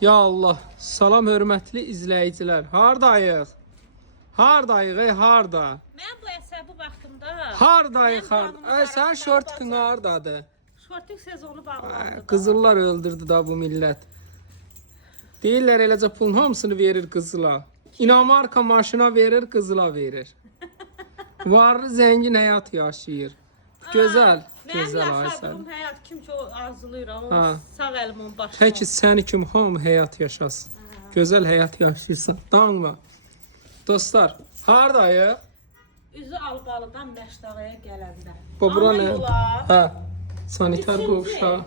Ya Allah, salam hörmətli izləyicilər. Hardayıq? Hardayıq, harda? Mən bu əsəbi vaxtımda... Hardayıq, harda? Sən şortkın hardadır? Şortik sezonu bağlandı. Qızıllar öldürdü da bu millət. Deyirlər eləcə pulun hamısını verir qızıla. İnamarka maşına verir, qızıla verir. Varlı, zəngin həyat yaşayır. Gözəl, gözəl Mənim ay yaşadığım sən. həyat kim ki o arzulayır, Ha. o sağ əlimin başına. Peki səni kim hamı həyat yaşasın. Gözəl həyat yaşayırsan. Danma. Dostlar, hardayıq? Üzü Albalıdan Məşdağaya gələndə. Bu bura Ana nə? yola, Hə. Sanitar Üçüncü. qovşa.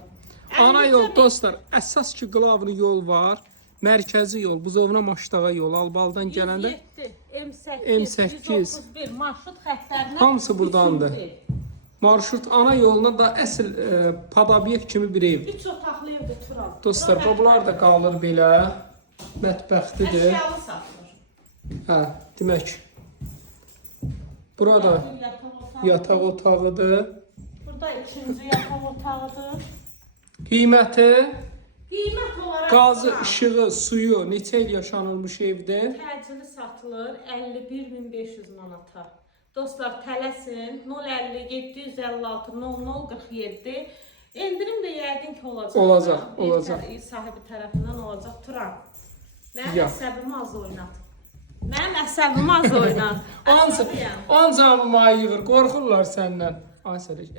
Ana yol dostlar, əsas ki qlavlı yol var. Mərkəzi yol, Buzovna Maşdağa yol, Albalıdan gələndə 107, M8, M8. 131 marşrut xəttlərindən hamısı burdandır. üçüncü. Marşrut ana yoluna da əsl Padabiyek kimi bir ev. 3 otaqlı evdə turam. Dostlar, bunlar da qalır belə. Mətbəxtidir. Əşyalı satılır. Hə, demək. Burada yataq otağıdır. Burada ikinci yataq otağıdır. Qiyməti, Qiymət olaraq qazı, da işığı, suyu neçə il yaşanılmış evdir? təcili satılır 51.500 manata. Dostlar tələsin 050 756 0047. Endirim də yəqin ki olacaq. Olacaq, Ev olacaq. Sahibi tərəfindən olacaq. Turan. Mənim Ya. əsəbimi az oynat. Mənim əsəbimi az oynat. Ancaq mı yığır, qorxurlar səndən. Ay sərək.